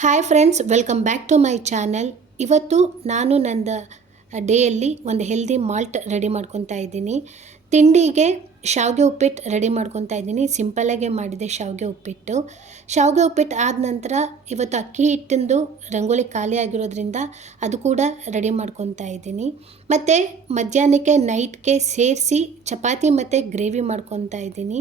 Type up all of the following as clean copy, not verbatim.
Hi friends, welcome back to my channel. ಇವತ್ತು ನಾನು ನನ್ನ ಡೇಯಲ್ಲಿ ಒಂದು ಹೆಲ್ದಿ ಮಾಲ್ಟ್ ರೆಡಿ ಮಾಡ್ಕೊತಾ ಇದ್ದೀನಿ. ತಿಂಡಿಗೆ ಶಾವಿಗೆ ಉಪ್ಪಿಟ್ಟು ರೆಡಿ ಮಾಡ್ಕೊತಾ ಇದ್ದೀನಿ. ಸಿಂಪಲ್ಲಾಗೆ ಮಾಡಿದೆ ಶಾವಿಗೆ ಉಪ್ಪಿಟ್ಟು. ಶಾವಿಗೆ ಉಪ್ಪಿಟ್ಟು ಆದ ನಂತರ ಇವತ್ತು ಅಕ್ಕಿ ಹಿಟ್ಟಿಂದು ರಂಗೋಲಿ ಖಾಲಿ ಆಗಿರೋದ್ರಿಂದ ಅದು ಕೂಡ ರೆಡಿ ಮಾಡ್ಕೊತಾ ಇದ್ದೀನಿ. ಮತ್ತು ಮಧ್ಯಾಹ್ನಕ್ಕೆ ನೈಟ್ಗೆ ಸೇರಿಸಿ ಚಪಾತಿ ಮತ್ತು ಗ್ರೇವಿ ಮಾಡ್ಕೊತಾ ಇದ್ದೀನಿ.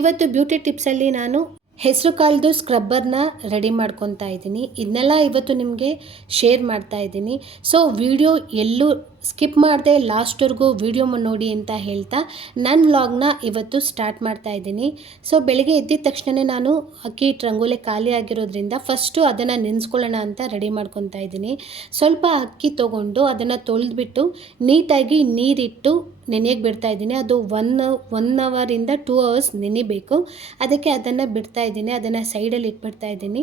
ಇವತ್ತು ಬ್ಯೂಟಿ ಟಿಪ್ಸಲ್ಲಿ ನಾನು ಹೆಸರು ಕಾಳ್ದು ಸ್ಕ್ರಬ್ಬರ್ನ ರೆಡಿ ಮಾಡ್ಕೊತಾ ಇದ್ದೀನಿ. ಇದನ್ನೆಲ್ಲ ಇವತ್ತು ನಿಮಗೆ ಶೇರ್ ಮಾಡ್ತಾ ಇದ್ದೀನಿ. ಸೊ ವಿಡಿಯೋ ಎಲ್ಲೂ ಸ್ಕಿಪ್ ಮಾಡದೆ ಲಾಸ್ಟ್ವರೆಗೂ ವಿಡಿಯೋ ನೋಡಿ ಅಂತ ಹೇಳ್ತಾ ನನ್ನ ವ್ಲಾಗ್ನ ಇವತ್ತು ಸ್ಟಾರ್ಟ್ ಮಾಡ್ತಾ ಇದ್ದೀನಿ. ಸೊ ಬೆಳಿಗ್ಗೆ ಎದ್ದಿದ ತಕ್ಷಣ ನಾನು ಅಕ್ಕಿ ಹಿಟ್ಟು ರಂಗೋಲಿ ಖಾಲಿ ಆಗಿರೋದ್ರಿಂದ ಫಸ್ಟು ಅದನ್ನು ನೆನೆಸ್ಕೊಳ್ಳೋಣ ಅಂತ ರೆಡಿ ಮಾಡ್ಕೊತಾ ಇದ್ದೀನಿ. ಸ್ವಲ್ಪ ಅಕ್ಕಿ ತೊಗೊಂಡು ಅದನ್ನು ತೊಳೆದ್ಬಿಟ್ಟು ನೀಟಾಗಿ ನೀರಿಟ್ಟು ನೆನೆಯಕ್ಕೆ ಬಿಡ್ತಾ ಇದ್ದೀನಿ. ಅದು ಒನ್ ಅವರಿಂದ 2 ಅವರ್ಸ್ ನೆನಿಬೇಕು. ಅದಕ್ಕೆ ಅದನ್ನು ಬಿಡ್ತಾ ಇದ್ದೀನಿ. ಅದನ್ನು ಸೈಡಲ್ಲಿ ಇಟ್ಬಿಡ್ತಾ ಇದ್ದೀನಿ.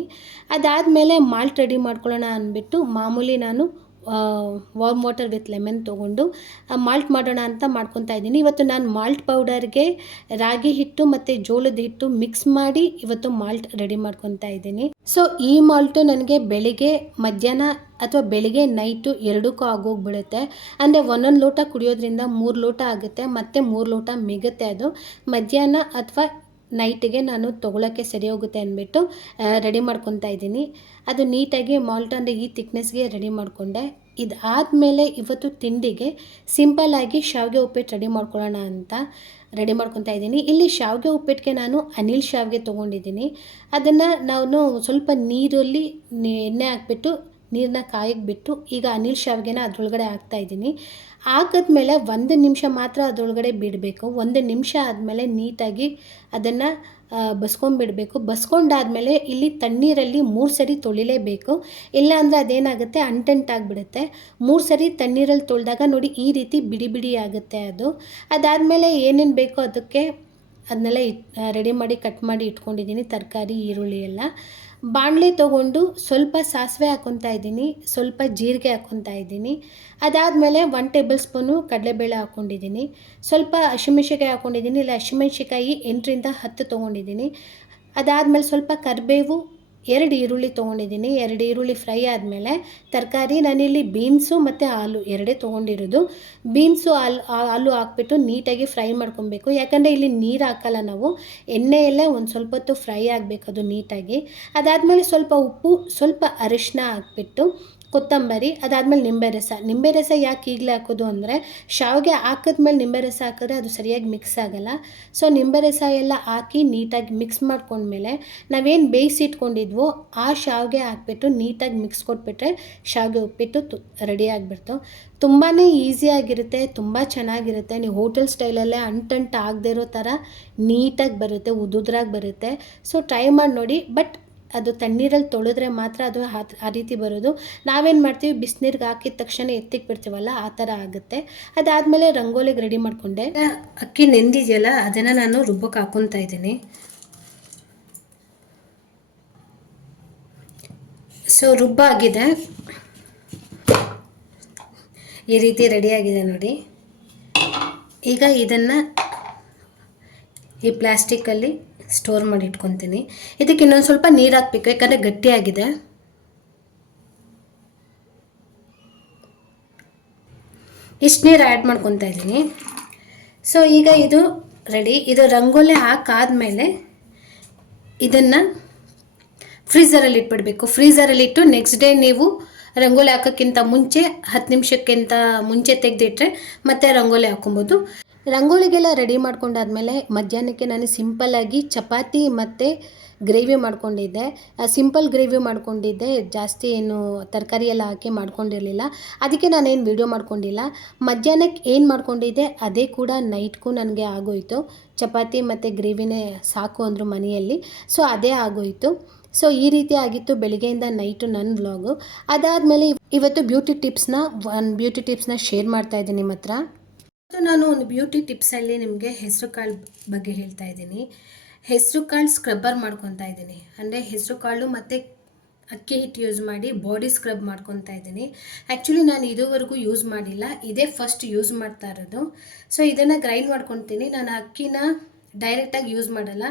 ಅದಾದಮೇಲೆ ಮಾಲ್ಟ್ ರೆಡಿ ಮಾಡ್ಕೊಳ್ಳೋಣ ಅಂದ್ಬಿಟ್ಟು ಮಾಮೂಲಿ ನಾನು ವಾರ್ಮ್ ವಾಟರ್ ವಿತ್ ಲೆಮನ್ ತೊಗೊಂಡು ಮಾಲ್ಟ್ ಮಾಡೋಣ ಅಂತ ಮಾಡ್ಕೊತಾ ಇದ್ದೀನಿ. ಇವತ್ತು ನಾನು ಮಾಲ್ಟ್ ಪೌಡರ್ಗೆ ರಾಗಿ ಹಿಟ್ಟು ಮತ್ತು ಜೋಳದ ಹಿಟ್ಟು ಮಿಕ್ಸ್ ಮಾಡಿ ಇವತ್ತು ಮಾಲ್ಟ್ ರೆಡಿ ಮಾಡ್ಕೊತಾ ಇದ್ದೀನಿ. ಸೊ ಈ ಮಾಲ್ಟು ನನಗೆ ಬೆಳಿಗ್ಗೆ ಮಧ್ಯಾಹ್ನ ಅಥವಾ ಬೆಳಿಗ್ಗೆ ನೈಟು ಎರಡಕ್ಕೂ ಆಗೋಗ್ಬಿಡುತ್ತೆ. ಅಂದರೆ ಒಂದೊಂದು ಲೋಟ ಕುಡಿಯೋದ್ರಿಂದ 3 ಲೋಟ ಆಗುತ್ತೆ, ಮತ್ತು 3 ಲೋಟ ಮಿಗುತ್ತೆ. ಅದು ಮಧ್ಯಾಹ್ನ ಅಥವಾ ನೈಟಿಗೆ ನಾನು ತೊಗೊಳಕ್ಕೆ ಸರಿ ಹೋಗುತ್ತೆ ಅಂದ್ಬಿಟ್ಟು ರೆಡಿ ಮಾಡ್ಕೊತಾ ಇದ್ದೀನಿ. ಅದು ನೀಟಾಗಿ ಮಾಲ್ಟ್ ಅಂದರೆ ಈ ತಿಕ್ನೆಸ್ಗೆ ರೆಡಿ ಮಾಡಿಕೊಂಡೆ. ಇದಾದಮೇಲೆ ಇವತ್ತು ತಿಂಡಿಗೆ ಸಿಂಪಲ್ಲಾಗಿ ಶಾವಿಗೆ ಉಪ್ಪಿಟ್ಟು ರೆಡಿ ಮಾಡ್ಕೊಳ್ಳೋಣ ಅಂತ ರೆಡಿ ಮಾಡ್ಕೊತಾ ಇದ್ದೀನಿ. ಇಲ್ಲಿ ಶಾವಿಗೆ ಉಪ್ಪಿಟ್ಟಿಗೆ ನಾನು ಅನಿಲ್ ಶಾವಿಗೆ ತೊಗೊಂಡಿದ್ದೀನಿ. ಅದನ್ನು ನಾನು ಸ್ವಲ್ಪ ನೀರಲ್ಲಿ ಎಣ್ಣೆ ಹಾಕ್ಬಿಟ್ಟು ನೀರನ್ನ ಕಾಯಕ್ಕೆ ಬಿಟ್ಟು ಈಗ ಅನಿಲ್ ಶಾವಿಗೆನ ಅದರೊಳಗಡೆ ಹಾಕ್ತಾಯಿದ್ದೀನಿ. ಹಾಕಿದ್ಮೇಲೆ 1 ನಿಮಿಷ ಮಾತ್ರ ಅದರೊಳಗಡೆ ಬಿಡಬೇಕು. 1 ನಿಮಿಷ ಆದಮೇಲೆ ನೀಟಾಗಿ ಅದನ್ನು ಬಸ್ಕೊಂಡ್ಬಿಡಬೇಕು. ಬಸ್ಕೊಂಡಾದಮೇಲೆ ಇಲ್ಲಿ ತಣ್ಣೀರಲ್ಲಿ 3 ಸರಿ ತೊಳಿಲೇಬೇಕು. ಇಲ್ಲಾಂದರೆ ಅದೇನಾಗುತ್ತೆ, ಅಂಟಂಟಾಗಿಬಿಡುತ್ತೆ. 3 ಸರಿ ತಣ್ಣೀರಲ್ಲಿ ತೊಳೆದಾಗ ನೋಡಿ ಈ ರೀತಿ ಬಿಡಿ ಬಿಡಿ ಆಗುತ್ತೆ ಅದು. ಅದಾದಮೇಲೆ ಏನೇನು ಬೇಕೋ ಅದಕ್ಕೆ ಅದನ್ನೆಲ್ಲ ರೆಡಿ ಮಾಡಿ ಕಟ್ ಮಾಡಿ ಇಟ್ಕೊಂಡಿದ್ದೀನಿ. ತರಕಾರಿ, ಈರುಳ್ಳಿ ಎಲ್ಲ. ಬಾಣಲೆ ತೊಗೊಂಡು ಸ್ವಲ್ಪ ಸಾಸಿವೆ ಹಾಕ್ಕೊತಾ ಇದ್ದೀನಿ, ಸ್ವಲ್ಪ ಜೀರಿಗೆ ಹಾಕ್ಕೊತಾ ಇದ್ದೀನಿ. ಅದಾದಮೇಲೆ 1 ಟೇಬಲ್ ಸ್ಪೂನು ಕಡಲೆಬೇಳೆ ಹಾಕ್ಕೊಂಡಿದ್ದೀನಿ, ಸ್ವಲ್ಪ ಹಸಿಮೆಣ್ಸಿಕಾಯಿ ಹಾಕ್ಕೊಂಡಿದ್ದೀನಿ. ಇಲ್ಲ ಹಸಿಮೆಣ್ಸಿಕಾಯಿ 8ರಿಂದ 10 ತೊಗೊಂಡಿದ್ದೀನಿ. ಅದಾದಮೇಲೆ ಸ್ವಲ್ಪ ಕರಿಬೇವು, 2 ಈರುಳ್ಳಿ ತೊಗೊಂಡಿದ್ದೀನಿ. 2 ಈರುಳ್ಳಿ ಫ್ರೈ ಆದಮೇಲೆ ತರಕಾರಿ ನಾನಿಲ್ಲಿ ಬೀನ್ಸು ಮತ್ತು ಆಲೂ ಎರಡೇ ತೊಗೊಂಡಿರೋದು. ಬೀನ್ಸು ಆಲೂ ಹಾಕ್ಬಿಟ್ಟು ನೀಟಾಗಿ ಫ್ರೈ ಮಾಡ್ಕೊಬೇಕು. ಯಾಕಂದರೆ ಇಲ್ಲಿ ನೀರು ಹಾಕಲ್ಲ ನಾವು, ಎಣ್ಣೆಯಲ್ಲೇ ಒಂದು ಸ್ವಲ್ಪ ಹೊತ್ತು ಫ್ರೈ ಆಗಬೇಕು ಅದು ನೀಟಾಗಿ. ಅದಾದಮೇಲೆ ಸ್ವಲ್ಪ ಉಪ್ಪು, ಸ್ವಲ್ಪ ಅರಿಶಿನ ಹಾಕ್ಬಿಟ್ಟು ಕೊತ್ತಂಬರಿ, ಅದಾದಮೇಲೆ ನಿಂಬೆ ರಸ ಯಾಕೆ ಈಗಲೇ ಹಾಕೋದು ಅಂದರೆ ಶಾವಿಗೆ ಹಾಕಿದ್ಮೇಲೆ ನಿಂಬೆ ರಸ ಹಾಕಿದ್ರೆ ಅದು ಸರಿಯಾಗಿ ಮಿಕ್ಸ್ ಆಗೋಲ್ಲ. ಸೊ ನಿಂಬೆ ರಸ ಎಲ್ಲ ಹಾಕಿ ನೀಟಾಗಿ ಮಿಕ್ಸ್ ಮಾಡ್ಕೊಂಡ್ಮೇಲೆ ನಾವೇನು ಬೇಯಿಸಿಟ್ಕೊಂಡಿದ್ವೋ ಆ ಶಾವಿಗೆ ಹಾಕ್ಬಿಟ್ಟು ನೀಟಾಗಿ ಮಿಕ್ಸ್ ಕೊಟ್ಬಿಟ್ರೆ ಶಾವಿಗೆ ಉಪ್ಪಿಟ್ಟು ರೆಡಿ ಆಗಿಬಿಡ್ತು. ತುಂಬಾ ಈಸಿಯಾಗಿರುತ್ತೆ, ತುಂಬ ಚೆನ್ನಾಗಿರುತ್ತೆ. ನೀವು ಹೋಟೆಲ್ ಸ್ಟೈಲಲ್ಲೇ ಅಂಟಂಟು ಆಗದೇ ಇರೋ ಥರ ನೀಟಾಗಿ ಬರುತ್ತೆ, ಉದುದ್ರಾಗಿ ಬರುತ್ತೆ. ಸೊ ಟ್ರೈ ಮಾಡಿ ನೋಡಿ. ಬಟ್ ಅದು ತಣ್ಣೀರಲ್ಲಿ ತೊಳೆದ್ರೆ ಮಾತ್ರ ಅದು ಆ ರೀತಿ ಬರೋದು. ನಾವೇನು ಮಾಡ್ತೀವಿ, ಬಿಸಿನೀರಿಗೆ ಹಾಕಿದ ತಕ್ಷಣ ಎತ್ತಿಗೆ ಬಿಡ್ತೀವಲ್ಲ, ಆ ಥರ ಆಗುತ್ತೆ. ಅದಾದಮೇಲೆ ರಂಗೋಲಿಗೆ ರೆಡಿ ಮಾಡಿಕೊಂಡೆ. ಅಕ್ಕಿ ನೆಂದಿದೆಯಲ್ಲ ಅದನ್ನು ನಾನು ರುಬ್ಬಕ್ಕೆ ಹಾಕ್ಕೊತಾ ಇದ್ದೀನಿ. ಸೊ ರುಬ್ಬಾಗಿದೆ, ಈ ರೀತಿ ರೆಡಿಯಾಗಿದೆ ನೋಡಿ. ಈಗ ಇದನ್ನು ಈ ಪ್ಲಾಸ್ಟಿಕ್ಕಲ್ಲಿ ಸ್ಟೋರ್ ಮಾಡಿ ಇಟ್ಕೊತೀನಿ. ಇದಕ್ಕೆ ಇನ್ನೊಂದು ಸ್ವಲ್ಪ ನೀರು ಹಾಕಬೇಕು, ಯಾಕಂದರೆ ಗಟ್ಟಿಯಾಗಿದೆ. ಇಷ್ಟು ನೀರು ಆ್ಯಡ್ ಮಾಡ್ಕೊತಾ ಇದ್ದೀನಿ. ಸೊ ಈಗ ಇದು ರೆಡಿ. ಇದು ರಂಗೋಲಿ ಹಾಕಾದ್ಮೇಲೆ ಇದನ್ನು ಫ್ರೀಝರಲ್ಲಿ ಇಟ್ಬಿಡಬೇಕು. ಫ್ರೀಝರಲ್ಲಿಟ್ಟು ನೆಕ್ಸ್ಟ್ ಡೇ ನೀವು ರಂಗೋಲಿ ಹಾಕೋಕ್ಕಿಂತ ಮುಂಚೆ 10 ನಿಮಿಷಕ್ಕಿಂತ ಮುಂಚೆ ತೆಗೆದಿಟ್ರೆ ಮತ್ತೆ ರಂಗೋಲಿ ಹಾಕೊಬೋದು. ರಂಗೋಲಿಗೆಲ್ಲ ರೆಡಿ ಮಾಡ್ಕೊಂಡಾದ್ಮೇಲೆ ಮಧ್ಯಾಹ್ನಕ್ಕೆ ನಾನು ಸಿಂಪಲ್ಲಾಗಿ ಚಪಾತಿ ಮತ್ತು ಗ್ರೇವಿ ಮಾಡ್ಕೊಂಡಿದ್ದೆ. ಸಿಂಪಲ್ ಗ್ರೇವಿ ಮಾಡ್ಕೊಂಡಿದ್ದೆ, ಜಾಸ್ತಿ ಏನು ತರಕಾರಿ ಎಲ್ಲ ಹಾಕಿ ಮಾಡ್ಕೊಂಡಿರಲಿಲ್ಲ. ಅದಕ್ಕೆ ನಾನೇನು ವೀಡಿಯೋ ಮಾಡ್ಕೊಂಡಿಲ್ಲ. ಮಧ್ಯಾಹ್ನಕ್ಕೆ ಏನು ಮಾಡ್ಕೊಂಡಿದ್ದೆ ಅದೇ ಕೂಡ ನೈಟ್ಗೂ ನನಗೆ ಆಗೋಯಿತು. ಚಪಾತಿ ಮತ್ತು ಗ್ರೇವಿನೇ ಸಾಕು ಅಂದರು ಮನೆಯಲ್ಲಿ. ಸೊ ಅದೇ ಆಗೋಯಿತು. ಸೊ ಈ ರೀತಿ ಆಗಿತ್ತು ಬೆಳಿಗ್ಗೆಯಿಂದ ನೈಟು ನನ್ನ ವ್ಲಾಗು. ಅದಾದಮೇಲೆ ಇವತ್ತು ಬ್ಯೂಟಿ ಟಿಪ್ಸ್ನ ಶೇರ್ ಮಾಡ್ತಾ ಇದ್ದೀನಿ ನಿಮ್ಮ ಹತ್ರ. ನಾನು ಒಂದು ಬ್ಯೂಟಿ ಟಿಪ್ಸಲ್ಲಿ ನಿಮಗೆ ಹೆಸರು ಕಾಳು ಬಗ್ಗೆ ಹೇಳ್ತಾ ಇದ್ದೀನಿ. ಹೆಸರು ಕಾಳು ಸ್ಕ್ರಬ್ಬರ್ ಮಾಡ್ಕೊತಾ ಇದ್ದೀನಿ. ಅಂದರೆ ಹೆಸರು ಕಾಳು ಮತ್ತು ಅಕ್ಕಿ ಹಿಟ್ಟು ಯೂಸ್ ಮಾಡಿ ಬಾಡಿ ಸ್ಕ್ರಬ್ ಮಾಡ್ಕೊತಾ ಇದ್ದೀನಿ. ಆ್ಯಕ್ಚುಲಿ ನಾನು ಇದುವರೆಗೂ ಯೂಸ್ ಮಾಡಿಲ್ಲ, ಇದೇ ಫಸ್ಟ್ ಯೂಸ್ ಮಾಡ್ತಾ ಇರೋದು. ಸೊ ಇದನ್ನು ಗ್ರೈಂಡ್ ಮಾಡ್ಕೊತೀನಿ. ನಾನು ಅಕ್ಕಿನ ಡೈರೆಕ್ಟಾಗಿ ಯೂಸ್ ಮಾಡಲ್ಲ,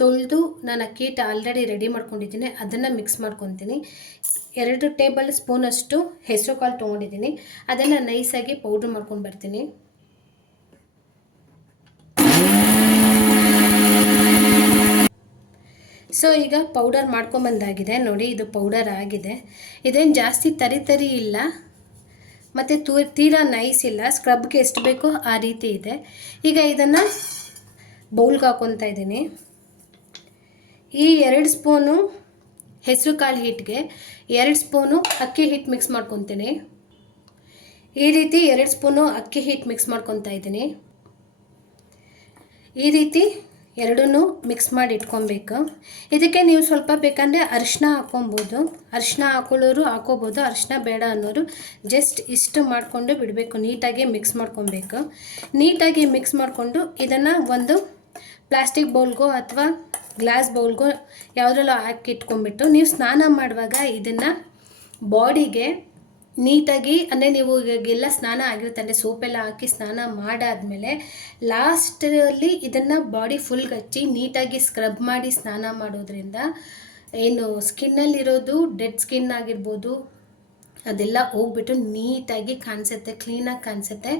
ತೊಳೆದು ನಾನು ಅಕ್ಕಿ ಹಿಟ್ಟು ಆಲ್ರೆಡಿ ರೆಡಿ ಮಾಡ್ಕೊಂಡಿದ್ದೀನಿ, ಅದನ್ನು ಮಿಕ್ಸ್ ಮಾಡ್ಕೊತೀನಿ. 2 ಟೇಬಲ್ ಸ್ಪೂನಷ್ಟು ಹೆಸರು ಕಾಳು ತೊಗೊಂಡಿದ್ದೀನಿ, ಅದನ್ನು ನೈಸಾಗಿ ಪೌಡ್ರ್ ಮಾಡ್ಕೊಂಡು ಬರ್ತೀನಿ. ಸೊ ಈಗ ಪೌಡರ್ ಮಾಡ್ಕೊಂಬಂದಾಗಿದೆ ನೋಡಿ, ಇದು ಪೌಡರ್ ಆಗಿದೆ. ಇದೇನು ಜಾಸ್ತಿ ತರಿ ಇಲ್ಲ ಮತ್ತು ತೀರಾ ನೈಸ್ ಇಲ್ಲ, ಸ್ಕ್ರಬ್ಗೆ ಎಷ್ಟು ಬೇಕೋ ಆ ರೀತಿ ಇದೆ. ಈಗ ಇದನ್ನು ಬೌಲ್ಗೆ ಹಾಕ್ಕೊತಾ ಇದ್ದೀನಿ. ಈ 2 ಸ್ಪೂನು ಹೆಸರು ಕಾಳು ಹಿಟ್ಟಿಗೆ 2 ಸ್ಪೂನು ಅಕ್ಕಿ ಹಿಟ್ಟು ಮಿಕ್ಸ್ ಮಾಡ್ಕೊತೀನಿ. ಈ ರೀತಿ 2 ಸ್ಪೂನು ಅಕ್ಕಿ ಹಿಟ್ಟು ಮಿಕ್ಸ್ ಮಾಡ್ಕೊತಾ ಇದ್ದೀನಿ. ಈ ರೀತಿ ಎರಡನ್ನೂ ಮಿಕ್ಸ್ ಮಾಡಿ ಇಟ್ಕೊಬೇಕು. ಇದಕ್ಕೆ ನೀವು ಸ್ವಲ್ಪ ಬೇಕಂದರೆ ಅರಿಶಿನ ಹಾಕ್ಕೊಬೋದು, ಅರಿಶಿನ ಹಾಕೊಳ್ಳೋರು ಹಾಕೋಬೋದು, ಅರಿಶಿನ ಬೇಡ ಅನ್ನೋರು ಜಸ್ಟ್ ಇಷ್ಟು ಮಾಡಿಕೊಂಡು ಬಿಡಬೇಕು. ನೀಟಾಗಿ ಮಿಕ್ಸ್ ಮಾಡ್ಕೊಬೇಕು. ನೀಟಾಗಿ ಮಿಕ್ಸ್ ಮಾಡಿಕೊಂಡು ಇದನ್ನು ಒಂದು ಪ್ಲಾಸ್ಟಿಕ್ ಬೌಲ್ಗೋ ಅಥವಾ ಗ್ಲಾಸ್ ಬೌಲ್ಗೋ ಯಾವುದ್ರಲ್ಲೋ ಹಾಕಿ ಇಟ್ಕೊಂಡ್ಬಿಟ್ಟು ನೀವು ಸ್ನಾನ ಮಾಡುವಾಗ ಇದನ್ನು ಬಾಡಿಗೆ ನೀಟಾಗಿ, ಅಂದರೆ ನೀವು ಈಗೆಲ್ಲ ಸ್ನಾನ ಆಗಿರುತ್ತೆ, ಅಂದರೆ ಸೋಪೆಲ್ಲ ಹಾಕಿ ಸ್ನಾನ ಮಾಡಾದಮೇಲೆ ಲಾಸ್ಟಲ್ಲಿ ಇದನ್ನು ಬಾಡಿ ಫುಲ್ ಹಚ್ಚಿ ನೀಟಾಗಿ ಸ್ಕ್ರಬ್ ಮಾಡಿ ಸ್ನಾನ ಮಾಡೋದ್ರಿಂದ ಏನು ಸ್ಕಿನ್ನಲ್ಲಿರೋದು ಡೆಡ್ ಸ್ಕಿನ್ ಆಗಿರ್ಬೋದು ಅದೆಲ್ಲ ಹೋಗ್ಬಿಟ್ಟು ನೀಟಾಗಿ ಕಾಣಿಸುತ್ತೆ, ಕ್ಲೀನಾಗಿ ಕಾಣಿಸುತ್ತೆ.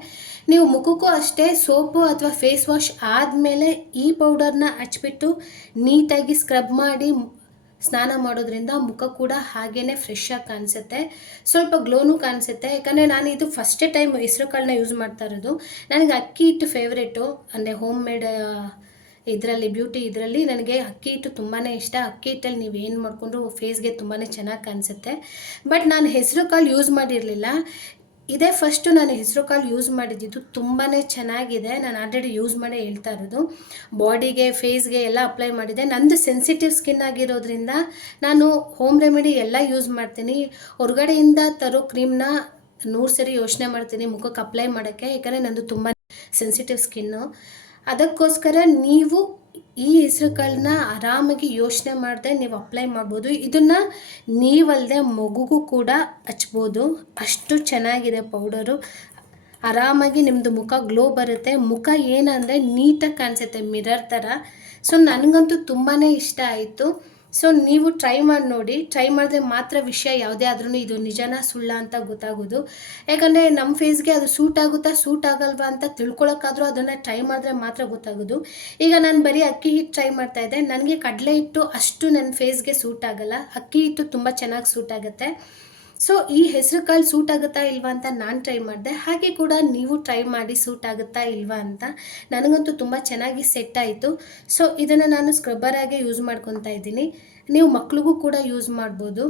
ನೀವು ಮುಖಕ್ಕೂ ಅಷ್ಟೇ ಸೋಪು ಅಥವಾ ಫೇಸ್ ವಾಶ್ ಆದಮೇಲೆ ಈ ಪೌಡರ್ನ ಹಚ್ಬಿಟ್ಟು ನೀಟಾಗಿ ಸ್ಕ್ರಬ್ ಮಾಡಿ ಸ್ನಾನ ಮಾಡೋದ್ರಿಂದ ಮುಖ ಕೂಡ ಹಾಗೇ ಫ್ರೆಶ್ಶಾಗಿ ಕಾಣಿಸುತ್ತೆ, ಸ್ವಲ್ಪ ಗ್ಲೋನು ಕಾಣಿಸುತ್ತೆ. ಯಾಕಂದರೆ ನಾನು ಇದು ಫಸ್ಟೇ ಟೈಮ್ ಹೆಸರು ಕಾಳನ್ನ ಯೂಸ್ ಮಾಡ್ತಾ ಇರೋದು. ನನಗೆ ಅಕ್ಕಿ ಹಿಟ್ಟು ಫೇವ್ರೇಟು, ಅಂದರೆ ಹೋಮ್ ಮೇಡ್ ಇದರಲ್ಲಿ ಬ್ಯೂಟಿ ಇದರಲ್ಲಿ ನನಗೆ ಅಕ್ಕಿ ಹಿಟ್ಟು ತುಂಬಾ ಇಷ್ಟ. ಅಕ್ಕಿ ಹಿಟ್ಟಲ್ಲಿ ನೀವು ಏನು ಮಾಡಿಕೊಂಡ್ರು ಫೇಸ್ಗೆ ತುಂಬಾ ಚೆನ್ನಾಗಿ ಕಾಣಿಸುತ್ತೆ. ಬಟ್ ನಾನು ಹೆಸರು ಕಾಳು ಯೂಸ್ ಮಾಡಿರಲಿಲ್ಲ, ಇದೇ ಫಸ್ಟು ನಾನು ಹೆಸರು ಕಾಳು ಯೂಸ್ ಮಾಡಿದ್ದು. ತುಂಬಾ ಚೆನ್ನಾಗಿದೆ, ನಾನು ಆಲ್ರೆಡಿ ಯೂಸ್ ಮಾಡೇ ಹೇಳ್ತಾ ಇರೋದು. ಬಾಡಿಗೆ ಫೇಸ್ಗೆ ಎಲ್ಲ ಅಪ್ಲೈ ಮಾಡಿದೆ. ನಂದು ಸೆನ್ಸಿಟಿವ್ ಸ್ಕಿನ್ ಆಗಿರೋದ್ರಿಂದ ನಾನು ಹೋಮ್ ರೆಮಿಡಿ ಎಲ್ಲ ಯೂಸ್ ಮಾಡ್ತೀನಿ. ಹೊರಗಡೆಯಿಂದ ತರೋ ಕ್ರೀಮ್ನ 100 ಸರಿ ಯೋಚನೆ ಮಾಡ್ತೀನಿ ಮುಖಕ್ಕೆ ಅಪ್ಲೈ ಮಾಡೋಕ್ಕೆ, ಯಾಕಂದರೆ ನಂದು ತುಂಬ ಸೆನ್ಸಿಟಿವ್ ಸ್ಕಿನ್ನು. ಅದಕ್ಕೋಸ್ಕರ ನೀವು ಈ ಹೆಸರು ಕಾಳನ್ನ ಆರಾಮಾಗಿ ಯೋಚನೆ ಮಾಡದೆ ನೀವು ಅಪ್ಲೈ ಮಾಡ್ಬೋದು. ಇದನ್ನು ನೀವಲ್ಲದೆ ಮಗುಗೂ ಕೂಡ ಹಚ್ಬೋದು, ಅಷ್ಟು ಚೆನ್ನಾಗಿದೆ ಪೌಡರು. ಆರಾಮಾಗಿ ನಿಮ್ಮದು ಮುಖ ಗ್ಲೋ ಬರುತ್ತೆ, ಮುಖ ಏನಂದರೆ ನೀಟಾಗಿ ಕಾಣಿಸುತ್ತೆ ಮಿರರ್ ಥರ. ಸೊ ನನಗಂತೂ ತುಂಬಾ ಇಷ್ಟ ಆಯಿತು. ಸೊ ನೀವು ಟ್ರೈ ಮಾಡಿ ನೋಡಿ, ಟ್ರೈ ಮಾಡಿದ್ರೆ ಮಾತ್ರ ವಿಷಯ ಯಾವುದೇ ಆದ್ರೂ ಇದು ನಿಜನಾ ಸುಳ್ಳ ಅಂತ ಗೊತ್ತಾಗೋದು. ಯಾಕಂದರೆ ನಮ್ಮ ಫೇಸ್ಗೆ ಅದು ಸೂಟ್ ಆಗುತ್ತಾ ಸೂಟ್ ಆಗಲ್ವಾ ಅಂತ ತಿಳ್ಕೊಳಕ್ಕಾದರೂ ಅದನ್ನು ಟ್ರೈ ಮಾಡಿದ್ರೆ ಮಾತ್ರ ಗೊತ್ತಾಗೋದು. ಈಗ ನಾನು ಬರೀ ಅಕ್ಕಿ ಹಿಟ್ಟು ಟ್ರೈ ಮಾಡ್ತಾಯಿದ್ದೆ, ನನಗೆ ಕಡಲೆ ಹಿಟ್ಟು ಅಷ್ಟು ನನ್ನ ಫೇಸ್ಗೆ ಸೂಟ್ ಆಗಲ್ಲ, ಅಕ್ಕಿ ಹಿಟ್ಟು ತುಂಬ ಚೆನ್ನಾಗಿ ಸೂಟ್ ಆಗುತ್ತೆ. ಸೊ ಈ ಹೆಸರು ಕಾಳು ಸೂಟ್ ಆಗುತ್ತಾ ಇಲ್ವಾ ಅಂತ ನಾನು ಟ್ರೈ ಮಾಡಿದೆ, ಹಾಗೆ ಕೂಡ ನೀವು ಟ್ರೈ ಮಾಡಿ ಸೂಟ್ ಆಗುತ್ತಾ ಇಲ್ವಾ ಅಂತ. ನನಗಂತೂ ತುಂಬ ಚೆನ್ನಾಗಿ ಸೆಟ್ ಆಯಿತು. ಸೊ ಇದನ್ನು ನಾನು ಸ್ಕ್ರಬ್ಬರಾಗೆ ಯೂಸ್ ಮಾಡ್ಕೊತಾ ಇದ್ದೀನಿ. ನೀವು ಮಕ್ಳಿಗೂ ಕೂಡ ಯೂಸ್ ಮಾಡ್ಬೋದು,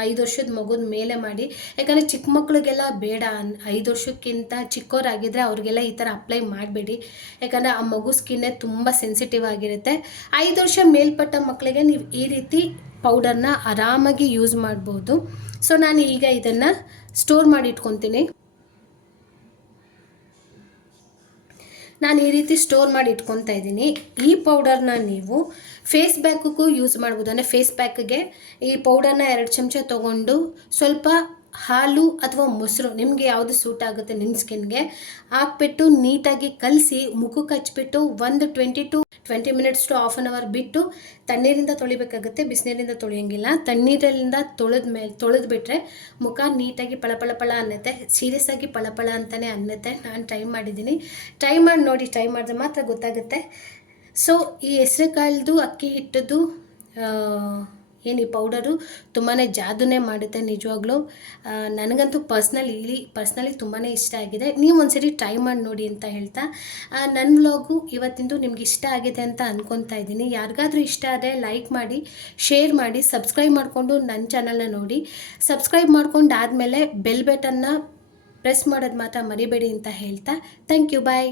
5 ವರ್ಷದ ಮಗುದ ಮೇಲೆ ಮಾಡಿ. ಯಾಕಂದರೆ ಚಿಕ್ಕ ಮಕ್ಳಿಗೆಲ್ಲ ಬೇಡ, 5 ವರ್ಷಕ್ಕಿಂತ ಚಿಕ್ಕವರಾಗಿದ್ದರೆ ಅವ್ರಿಗೆಲ್ಲ ಈ ಥರ ಅಪ್ಲೈ ಮಾಡಬೇಡಿ. ಯಾಕಂದರೆ ಆ ಮಗು ಸ್ಕಿನ್ನೇ ತುಂಬ ಸೆನ್ಸಿಟಿವ್ ಆಗಿರುತ್ತೆ. 5 ವರ್ಷ ಮೇಲ್ಪಟ್ಟ ಮಕ್ಕಳಿಗೆ ನೀವು ಈ ರೀತಿ ಪೌಡರ್ನ ಆರಾಮಾಗಿ ಯೂಸ್ ಮಾಡ್ಬೋದು. ಸೊ ನಾನು ಈಗ ಇದನ್ನು ಸ್ಟೋರ್ ಮಾಡಿ ಇಟ್ಕೊತೀನಿ. ನಾನು ಈ ರೀತಿ ಸ್ಟೋರ್ ಮಾಡಿ ಇಟ್ಕೊತಾ ಇದ್ದೀನಿ. ಈ ಪೌಡರ್ನ ನೀವು ಫೇಸ್ ಪ್ಯಾಕ್ಗೂ ಯೂಸ್ ಮಾಡ್ಬೋದು. ಅಂದರೆ ಫೇಸ್ ಪ್ಯಾಕ್ಗೆ ಈ ಪೌಡರ್ನ 2 ಚಮಚ ತೊಗೊಂಡು ಸ್ವಲ್ಪ ಹಾಲು ಅಥವಾ ಮೊಸರು ನಿಮಗೆ ಯಾವುದು ಸೂಟ್ ಆಗುತ್ತೆ ನಿಮ್ಮ ಸ್ಕಿನ್ಗೆ ಹಾಕ್ಬಿಟ್ಟು ನೀಟಾಗಿ ಕಲಸಿ ಮುಖಕ್ಕೆ ಹಚ್ಬಿಟ್ಟು ಒಂದು 20 minutes to half an hour ಬಿಟ್ಟು ತಣ್ಣೀರಿಂದ ತೊಳಿಬೇಕಾಗುತ್ತೆ, ಬಿಸಿನೀರಿಂದ ತೊಳೆಯೋಂಗಿಲ್ಲ. ತಣ್ಣೀರಿಂದ ತೊಳೆದ್ಬಿಟ್ರೆ ಮುಖ ನೀಟಾಗಿ ಪಳ ಅನ್ನತ್ತೆ, ಸೀರಿಯಸ್ ಆಗಿ ಪಳ ಅಂತಲೇ ಅನ್ನತ್ತೆ. ನಾನು ಟ್ರೈ ಮಾಡಿದ್ದೀನಿ, ಟ್ರೈ ಮಾಡಿ ನೋಡಿ, ಟ್ರೈ ಮಾಡಿದ್ರೆ ಮಾತ್ರ ಗೊತ್ತಾಗುತ್ತೆ. ಸೊ ಈ ಹೆಸರು ಕಾಳ್ದು ಅಕ್ಕಿ ಹಿಟ್ಟದ್ದು ಏನು ಈ ಪೌಡರು ತುಂಬಾ ಜಾದೂನೇ ಮಾಡುತ್ತೆ ನಿಜವಾಗ್ಲೂ. ನನಗಂತೂ ಪರ್ಸ್ನಲಿ ತುಂಬಾ ಇಷ್ಟ ಆಗಿದೆ. ನೀವು ಒಂದ್ಸರಿ ಟ್ರೈ ಮಾಡಿ ನೋಡಿ ಅಂತ ಹೇಳ್ತಾ ನನ್ನ ವ್ಲಾಗು ಇವತ್ತಿಂದು ನಿಮ್ಗೆ ಇಷ್ಟ ಆಗಿದೆ ಅಂತ ಅಂದ್ಕೊತಾ ಇದ್ದೀನಿ. ಯಾರಿಗಾದ್ರೂ ಇಷ್ಟ ಆದರೆ ಲೈಕ್ ಮಾಡಿ, ಶೇರ್ ಮಾಡಿ, ಸಬ್ಸ್ಕ್ರೈಬ್ ಮಾಡಿಕೊಂಡು ನನ್ನ ಚಾನಲ್ನ ನೋಡಿ. ಸಬ್ಸ್ಕ್ರೈಬ್ ಮಾಡ್ಕೊಂಡಾದಮೇಲೆ ಬೆಲ್ ಬಟನ್ನ ಪ್ರೆಸ್ ಮಾಡೋದು ಮಾತ್ರ ಮರಿಬೇಡಿ ಅಂತ ಹೇಳ್ತಾ ಥ್ಯಾಂಕ್ ಯು, ಬಾಯ್.